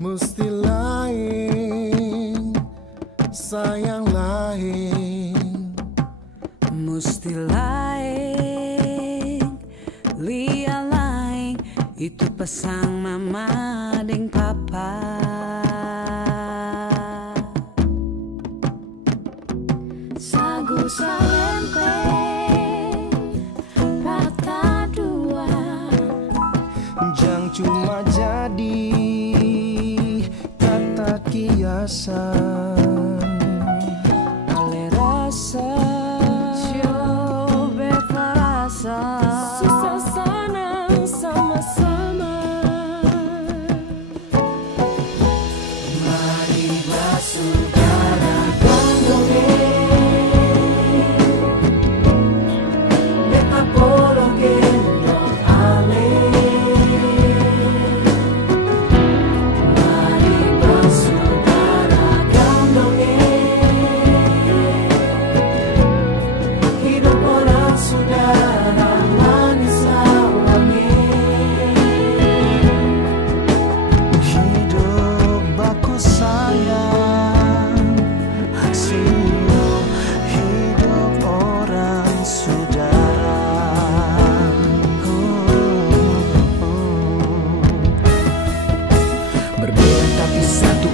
Mesti lain, sayang lain. Mesti lain, lia lain. Itu pasang mama deng papa. Sagu salempeng patah dua. Jang cuma jadi kata kiasan. Ale rasa coba terasa. Susah senang sama-sama. Marilah saudara gandonge beta polo gendong ale. Marilah saudara gandonge hidup orang saudara manis wangi. Hidup baku sayang senyum hidup orang saudara. Berbeda tapi satu